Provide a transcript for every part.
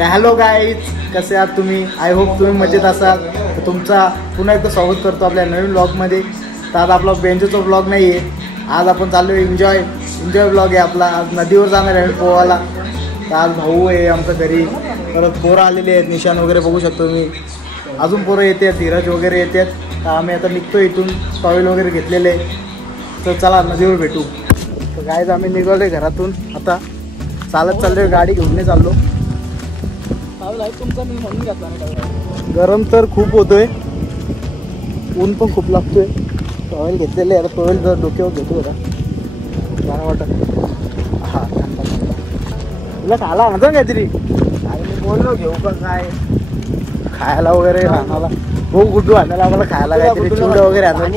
Hello guys, कसे आहात तुम्ही? आय होप तुम्ही मजेत असाल. तर तुमचा पुन्हा एकदा स्वागत करतो आपल्या नवीन ब्लॉगमध्ये. तर आज आपला बेंजोचा ब्लॉग नाही आहे. आज आपण चाललो एन्जॉय ब्लॉग आहे आपला. आज नदीवर जाणार आहे पोहायला. तर आज भाऊ आहे आमच्या घरी, परत पोरं आलेले आहेत. निशान वगैरे बघू शकतो मी. अजून पोरं येतात, धीरज वगैरे येतात. तर आम्ही आता निघतो इथून. टॉवेल वगैरे घेतलेले. तर चला नदीवर भेटू. तर गाईज आम्ही निघालो आहे घरातून. आता चालत चाललो आहे, गाडी घेऊन चाललो. गरम तर खूप होतोय, ऊन पण खूप लागतोय. टॉवेल घेतलेले आता टॉवेल जर डोक्यावर घेतो आता बरं वाटत. हां तुला खायला आणायचं काहीतरी? आणि मी बोललो घेऊ का काय खायला वगैरे आणायला. हो गुड्डू आणायला आम्हाला खायला काहीतरी चिवडं वगैरे आणून.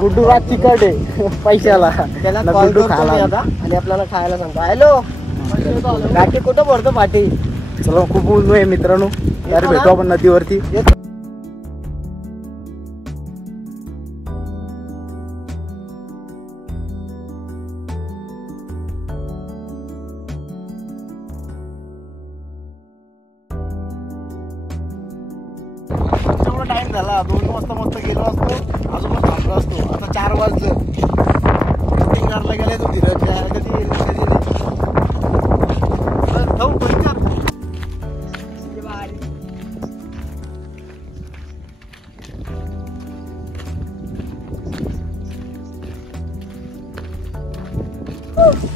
गुड्डू रात चिकट आहे पैशाला, त्याला गुड्डू खायला आणि आपल्याला खायला सांगतो. हॅलो गाठी कुठं पडतो पाठी. चला खूप ऊन आहे मित्रांनो, यार भेटू आपण नदीवरती. तेवढा टाइम झाला, 2 वाजता मस्त गेलो असतो, अजून थांबलो असतो. आता 4 वाजलं. शूटिंग करायला गेले तो धीरज कधी येईल कधी नाही.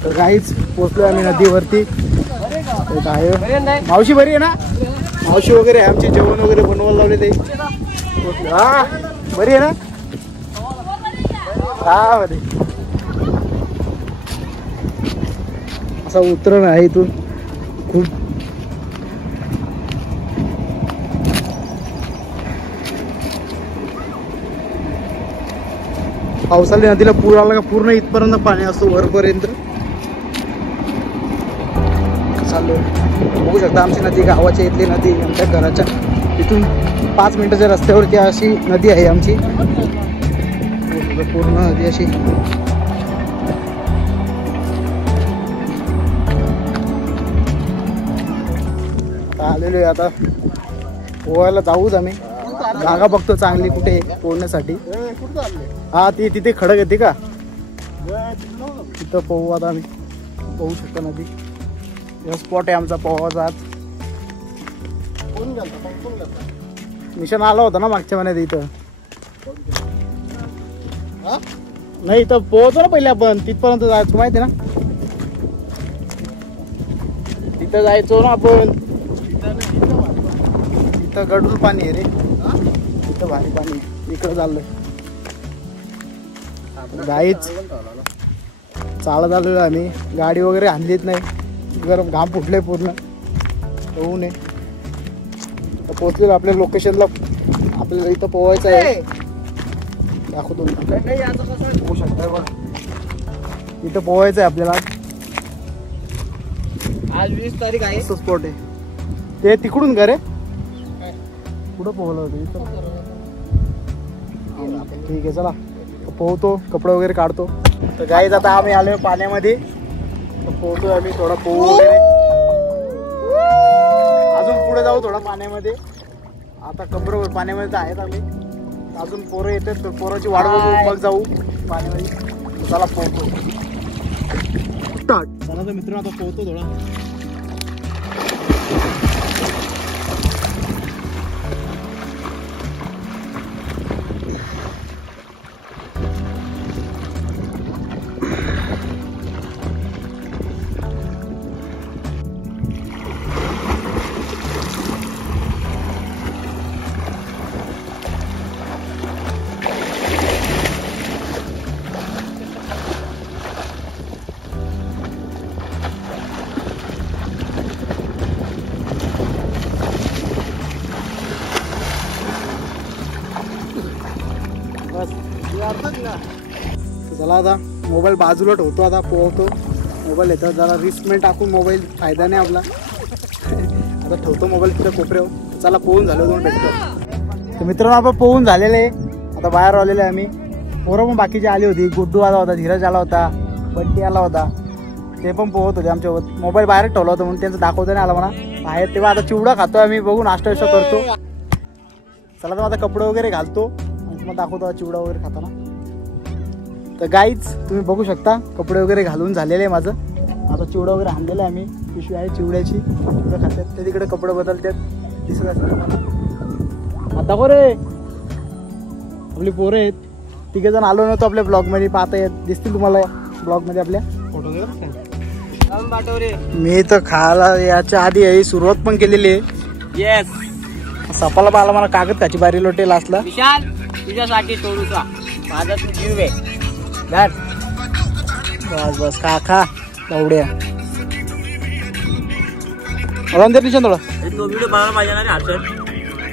तर काहीच पोचलो आम्ही नदीवरती. मावशी बरी आहे ना? मावशी वगैरे आमचे जेवण वगैरे बनवायला लावले ते. हा बरी आहे ना? हा बरी. असा उतरण आहे इथून खूप. पावसाळ्या नदीला पूर आला का पूर्ण इथपर्यंत पाणी असतो, वरपर्यंत चालू. बघू शकता आमची नदी, गावाच्या इथली नदी. आमच्या घराच्या इथून 5 मिनिटाच्या रस्त्यावरती अशी नदी आहे आमची. पूर्ण नदी अशी. आता आलेलो आहे, आता पोहायला जाऊच आम्ही. जागा बघतो चांगली कुठे पोहण्यासाठी. हा ती तिथे खडक येते का, तिथं पोहू. आता आम्ही पोहू शकतो नदी. हा स्पॉट आहे आमचा पोहाचा. आज मिशन आला होता ना मागच्या महिन्यात इथं. नाही इथं पोहतो ना पहिले आपण, तिथपर्यंत जायचो माहिती ना. तिथं जायचो ना आपण. तिथं गडूळ पाणी आहे रे, तिथं भारी पाणी. इकडं चाललंय गाईच. चालत आलेलो आम्ही, गाडी वगैरे आणलीच नाही. गरम घाम फुटले पूर्ण, होऊ नये. पोहोचलेलो आपल्या लोकेशनला. आपल्याला इथं पोहायचं आहे, दाखवतो होऊ शकता बघ. इथं पोहायचं आहे आपल्याला. आज 20 तारीख आहे. स्पॉट आहे ते. तिकडून का रे? कुठं पोहलं होतं इथं? ठीक आहे चला पोहतो, कपडे वगैरे काढतो. तर गाईज आता आम्ही आलोय पाण्यामध्ये. पोहतोय आम्ही, थोडा पोहू वगैरे. अजून पुढे जाऊ थोडा पाण्यामध्ये. आता कपडे पाण्यामध्ये आहेत आम्ही. अजून पोरं येतात, तर पोराची वाट बघू मग जाऊ पाण्यामध्ये. चला पोहतो. चला तर मित्रांनो आता पोहतो थोडा. चला आता मोबाईल बाजूला ठेवतो. आता पोहतो. मोबाईल येतात जरा रिस्कमेंट टाकून मोबाईल फायदा नाही आपला. आता ठेवतो मोबाईल तिथं कोपऱ्यावर. चला पोहून झालो, दोन भेटतो. तर मित्रांनो आपण पोहून झालेले आहे. आता बाहेर आलेले आहे आम्ही. पोरं पण बाकीची आली होती. गुड्डू आला होता, धीरज आला होता, बंटी आला होता. ते पण पोहत होते आमच्यासोबत. मोबाईल बाहेर ठेवला होता म्हणून त्यांचं दाखवता नाही आला मला. बाहेर तेव्हा आता चिवडा खातोय आम्ही, बघू नाश्ता विष्टा करतो. चला तर आता कपडे वगैरे घालतो आणि तुम्हाला दाखवतो चिवडा वगैरे खाताना. तर गाईज तुम्ही बघू शकता कपडे वगैरे घालून झालेले आहे माझं. आता चिवडा वगैरे आणलेला आहे आम्ही, पिशवी आहे चिवड्याची, चिवडा खातात ते तिकडे कपडे बदलतात दिसत असेल तुम्हाला. आता को रे आपली पोरं आहेत, तिघे जण आलो नव्हतो आपल्या ब्लॉग मध्ये, पाहता येत दिसतील तुम्हाला ब्लॉग मध्ये आपल्या. मी तर खायला याच्या आधी आहे सुरुवात पण केलेली आहे. येस सपाला पाहिला मला कागद खाची बारी लोटे लासला. विशाल तुझ्यासाठी तोडूचा माझा तू जीव आहे. धर बस बस खा खा एवढ्या राहून निशान थोडा. तो व्हिडिओ बघा माझ्या ना रे हसन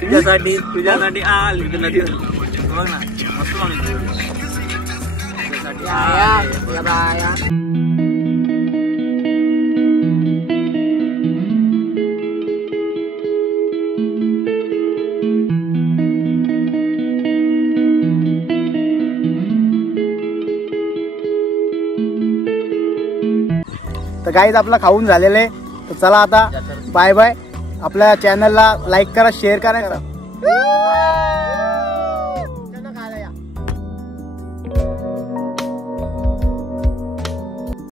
तुझ्यासाठी आ लिहितो नदी बघ ना मस्त बनवतो तुझ्यासाठी आया बाया. तर गाईज आपला खाऊन झालेलं आहे. तर चला आता बाय बाय. आपल्या चॅनलला लाईक करा, शेअर करा.